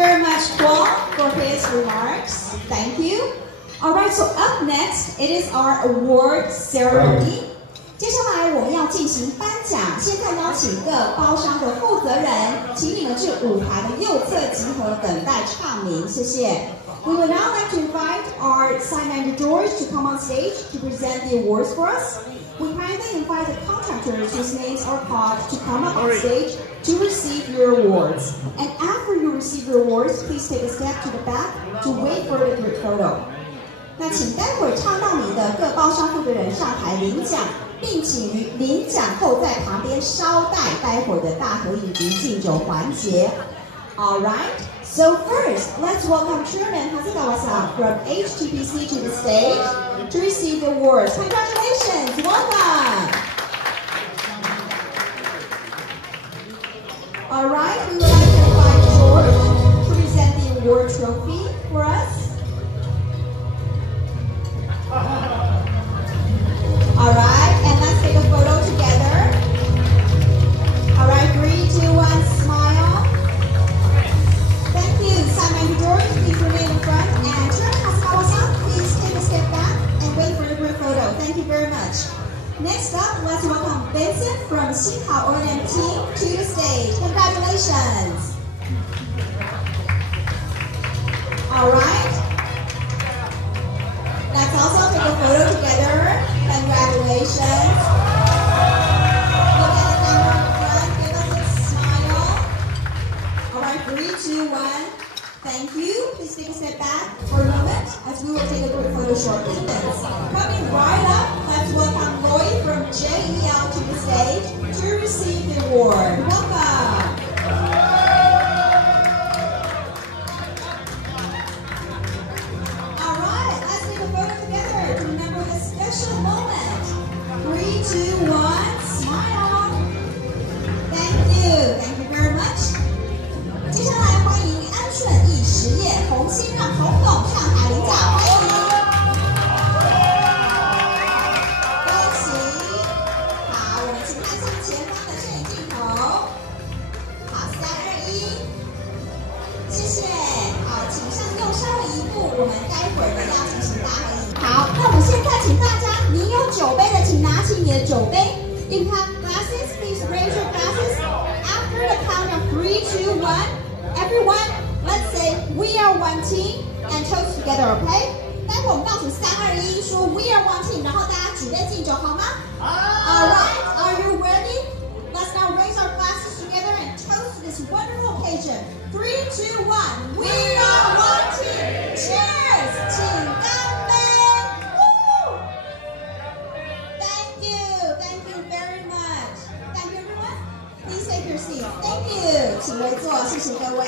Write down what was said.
very much, Paul, for his remarks. Thank you. All right, so up next, it is our award ceremony. 接下来我们要进行颁奖，现在邀请各包商的负责人，请你们至舞台的右侧集合，等待唱名，谢谢。We would now like to invite our sign managers to come on stage to present the awards for us. We kindly invite the contractors whose names are called to come up on stage to receive your awards. And after you receive your awards, please take a step to the back to wait for the group photo. 那请待会唱到名的各包商负责人上台领奖，并请于领奖后在旁边稍待会儿的大合影及敬酒环节。All right. So first, let's welcome Chairman Hasegawa-san from HTBC to the stage to receive the awards. Congratulations! Welcome! All right, we would like to invite George to present the award trophy for us. All right, and let's take a photo together. All right, 3, 2, 1, smile. Thank you. Simon George, please remain in front. And Chairman Hasegawa-san, please take a step back and wait for the group photo. Thank you very much. Next up, let's welcome Vincent from Xinhao O&M team to the stage. Congratulations. All right. Let's also take a photo together. Congratulations. Look at the camera in front. Give us a smile. All right, 3, 2, 1. Thank you. Please take a step back for a moment as we will take a group photo shortly. Coming right up, let's welcome Lloyd from JEL to the stage to receive the award. Welcome. All right, let's take a photo together to remember this special moment. 3, 2, 1, smile. Thank you. Thank you very much. 接下来欢迎安顺义实业洪新让洪董上台领奖，欢迎！恭喜！好，我们请看向前方的摄影镜头。好，3、2、1，谢谢。好，请向右稍微移步，我们待会儿呢要进行大合影。好，那我们现在请大家，你有酒杯的，请拿起你的酒杯。You have glasses, please raise your glasses. After the count of 3, 2, 1. Everyone, let's say we are one team and toast together, okay? 待会我们倒数3、2、1，说 we are one team， 然后大家举杯敬酒，好吗？ All right, are you ready? Let's now raise our glasses together and toast this wonderful occasion. 3, 2, 1, we are one team. Cheers! 请干杯 Woo! Thank you very much. Thank you everyone. Please take your seat. Thank you. 请围坐，谢谢各位。